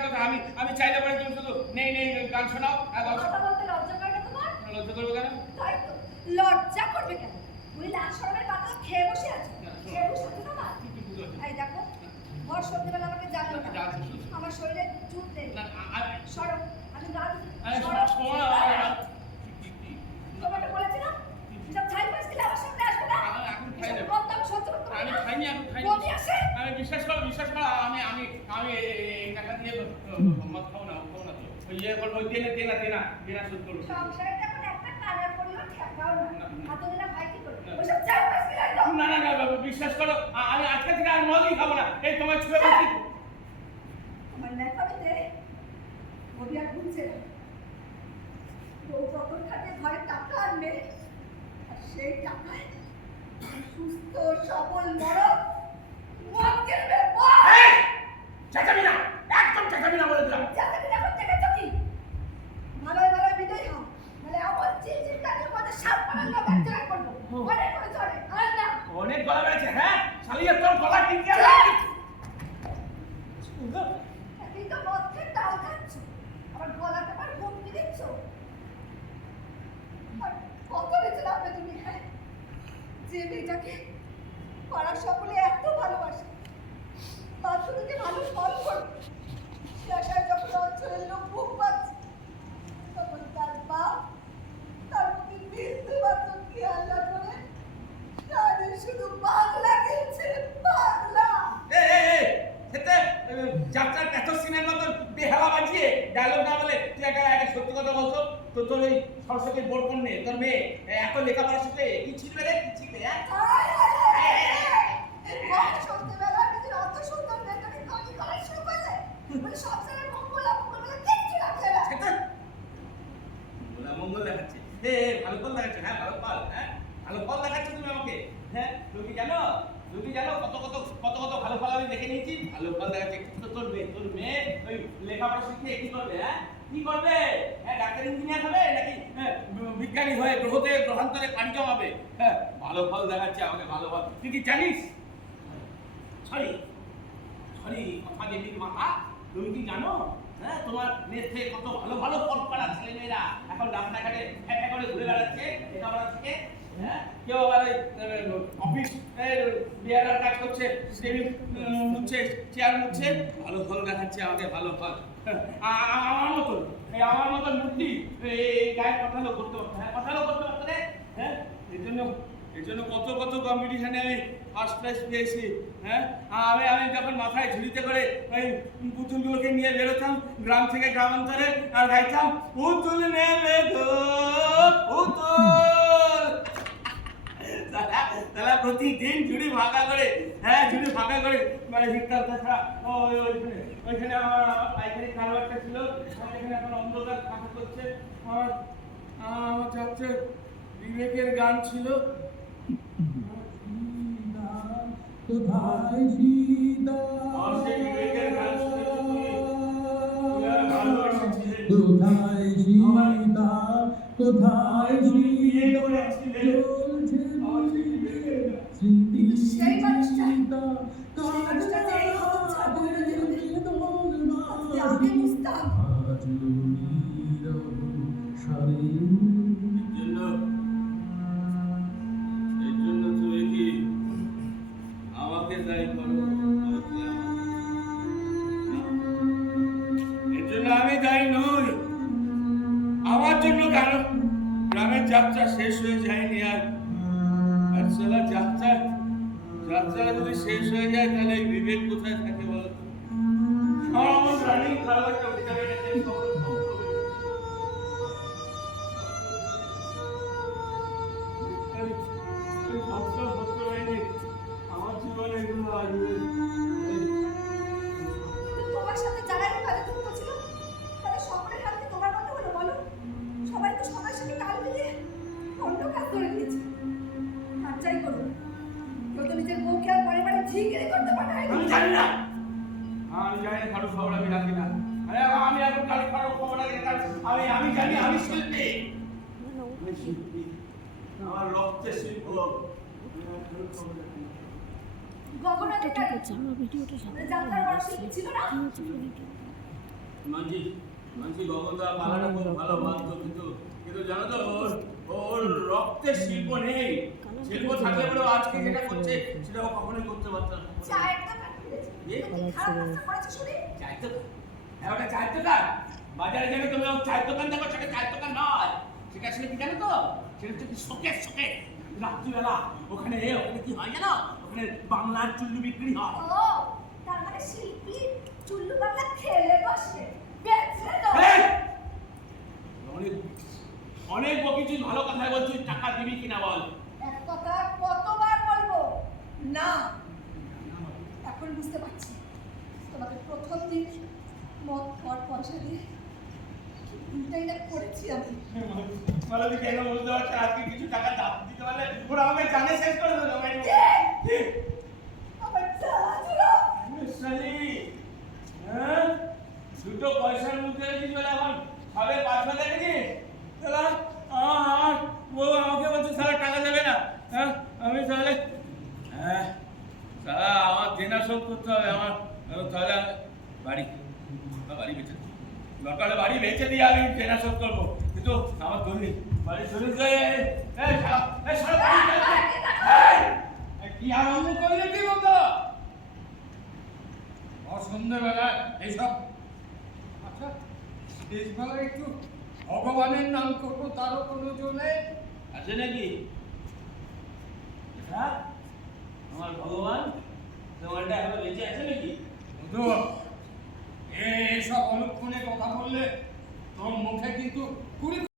পয়সা কথা আমি আমি চাইলে পরে তুমি শুধু নেই নেই গান শোনাও আর গান কথা বলতে লজ্জা করে তোমার? লজ্জা করবে কেন? তাই তো। লজ্জা করবে কেন? তুমি লাল শরমের পাতা খেয়ে বসে আছে। খেয়ে বসে আছে না এই দেখো ভর সন্ধ্যেবেলা আমাকে জানো না। আমার শরীরে চুল নেই। না, আর আ- আমি রাত আরে সরো। শোনো, শোনো, আরে, আরে, কি- কি- কি? তোমাকে বলেছি না সব ছাই পাশ দিলে আমার সামনে আসবে না আমি এখন খাই না। এসব বদ্ধ আমি সহ্য করতে পারি আমি না। খাইনি আমি খাইনি বমি আসে আমি বিশ্বাস করো বিশ্বাস করো আমি আমি আমি এ- এ- এই টাকা দিয়ে মদ খাব না খাব না তো ওই ইয়ে করব দেনা দেনা দেনা দেনা শোধ করব। সংসারে এখন একটা কানার পরিবার ঠেকাও না। না, না। হাতে দিলে ভাই কি করবে ওসব ছাই পাশ দিলে একদম না না না বাবা, বিশ্বাস করো আমি আজকে থেকে আর মদই খাব না। এই তোমার ছুঁয়ে বলছি। আমার লেখাবিতে ওই আর বুঝছে না বউ কখন খাতে ঘরে টাকা আনবে আর সেই টাকায় সুস্থ সবল মরদ মদ কিনবে মদ! এই! চেঁচাবি না একদম চেঁচাবি না বলে দিলাম যাতে কিনা এখন দেখেছ কি? ভালোই ভালোই বিদায় হও। নাহলে এমন চিলচিল কাজের মধ্যে সাপ পালার লোক একজনের করব। অনেক করেছে অনেক। আর না। অনেক গলা বেড়েছে হ্যাঁ শালিয়া তোর গলা টিকে একই তো মদ খেয়ে ডাল খাচ্ছ। আবার গলাতে আবার হুমকি দিচ্ছ। আর কত বেঁচে রাখবে তুমি, হ্যাঁ? যে মেয়েটাকে পাড়ার সকলে এত ভালোবাসে। যে ভালো ফল করবে সে আশায় যখন অঞ্চলের লোক বুক পাচ্ছে তখন তার বাপ তার প্রতি বিন্দু মাত্র খেয়াল করে তাদের শুধু বাংলা গেছে বাংলা। যাত্রার এত সিনের মতন বেহালা বাজিয়ে ডায়লগ না বলে তুই একটা একটা সত্যি কথা বলতো তো তোর ওই সরস্বতীর বোর কন্যে তোর মেয়ে এত লেখাপড়া শিখে কি ছিলবে রে? কি ছিলবে হ্যাঁ? ভালো ফল দেখাচ্ছে হ্যাঁ ভালো ফল হ্যাঁ ভালো ফল দেখাচ্ছে তুমি আমাকে। হ্যাঁ তুমি কি জানো তুমি জানো কত কত কত কত ভালো ফল আমি দেখে নিয়েছি। ভালো ফল দেখাচ্ছে কিন্তু তোর মেয়ে তোর মেয়ে ওই লেখাপড়া শিখে কি করবে হ্যাঁ কি করবে? হ্যাঁ ডাক্তার ইঞ্জিনিয়ার হবে নাকি হ্যাঁ, বিজ্ঞানী হয়ে গ্রহতে গ্রহান্তরে পানি জমাবে? হ্যাঁ ভালো ফল দেখাচ্ছে আমাকে ভালো ফল। তুই কি জানিস? সরি সরি কথা যেদিন মাথা। তুমি কি জানো? হ্যাঁ তোমার নেত্রে কত ভালো ভালো পথ পাড়া ছেলে মেয়েরা এখন রাস্তাঘাটে থেকে হ্যাঁ? চেয়ার মুছছে ভালো ফল দেখাচ্ছে আমাকে, ভালো ফল। আমার মতন আমার মতন মূর্তি এই গায়ে কথা লোক করতে পারতো হ্যাঁ কথা লোক করতে পারতো রে হ্যাঁ? এই জন্য এই জন্য কত কত কম্পিটিশনে আমি ফার্স্ট প্রাইজ পেয়েছি হ্যাঁ? আমি আমি যখন মাথায় ঝুড়িতে করে ওই পুতুলগুলোকে নিয়ে বেরোতাম, গ্রাম থেকে গ্রামান্তরে, আর গাইতাম, পুতুল নেবে গো, পুতুল! তারা প্রতিদিন ঝুড়ি ফাঁকা করে হ্যাঁ ঝুড়ি ফাঁকা করে মানে ভিক্ষা তাছাড়া ওই ওইখানে ওইখানে আমার পাইখানি কারবারটা ছিল এখানে এখন অন্ধকার ফাঁকা করছে। আমার আমার যাচ্ছে বিবেকের গান ছিল। কোথায় সীতা। কোথায় সীতা চলছে। স্মৃতি সীতা সেই যাত্রা শেষ হয়ে যায়নি আর আর সালা যাত্রা যাত্রা যদি শেষ হয়ে যায় তাহলে এই বিবেক করে দিয়েছে। আর যাই করো কেউ তো নিজের বউকে আর পরিবারে ঝিগিরি করতে পারে আমি জানি না। আমি জানি না খবর আমি রাখি না। আরে আমি এখন কারও কারও খবর রাখি না আমি আমি জানি আমি শিল্পী। আমি শিল্পী। আমার রক্তে শিল্প। মানে মানছি মানছি গগনদা পালাটা খুব ভালো বাঁধতো কিন্তু কিন্তু জানো তো ওর রক্তের শিল্প নেই। শিল্প থাকলে ও আজকে যেটা করছে সেটা ও কখনোই করতে না। চায়ের দোকান চায়ের দোকান? হ্যাঁ ওটা চায়ের দোকান। বাজারে যাবে তুমি চায়ের দোকান দেখো সেটা চায়ের দোকান নয়। সেটা আসলে কি জানো তো? সেটা হচ্ছে কি শোকেস শোকেস। রাত্রিবেলা ওখানে ওখানে কি হয় জানো? ওখানে বাংলার চুল্লু বিক্রি হয় ও তার মানে শিল্পী চুল্লু বাংলা খেলে বসে বেঁচে তো এই! অনেক অনেক বকিছি ভালো কথা বলছি দিবি কিনা বল? এক কথা কতবার বলব? না। এখন বুঝতে পারছি। তোমাকে প্রথম দিন মদ খাওয়ার পয়সা দিয়ে ভুলটাই না করেছি আমি। মালতী কেন বলতে পারছে আজকে কিছু টাকা দাম দিতে পারলে ওরা আমাকে জানে শেষ করে দেবে ভাই ঠিক! আমার জ্বালা ছিল শালি হ্যাঁ দুটো পয়সার মধ্যে রেখেছি বলে আমার সবে পাঁচ হাজার দেখেছিস তাহলে আমার ও আমাকে বলছে সারা টাকা দেবে না হ্যাঁ আমি তাহলে? হ্যাঁ সারা আমার দেনা শোধ করতে হবে আমার। তাহলে বাড়ি বাড়ি বেঁচে দরকার বাড়ি বেঁচে দিয়ে আমি দেনা শোধ করব। কিন্তু আমার দলিল বাড়ি! এই, কি আরম্ভ করলে কি বলতো? অসন্ধ্যেবেলায় এইসব আচ্ছা একটু ভগবানের নাম করব তারও কোনো জনে আছে নাকি? হ্যাঁ আমার ভগবান তোমারটা এখনও বেঁচে আছে নাকি? বুঝো। এইসব অলক্ষণে কথা বললে তোর মুখে কিন্তু কুড়ি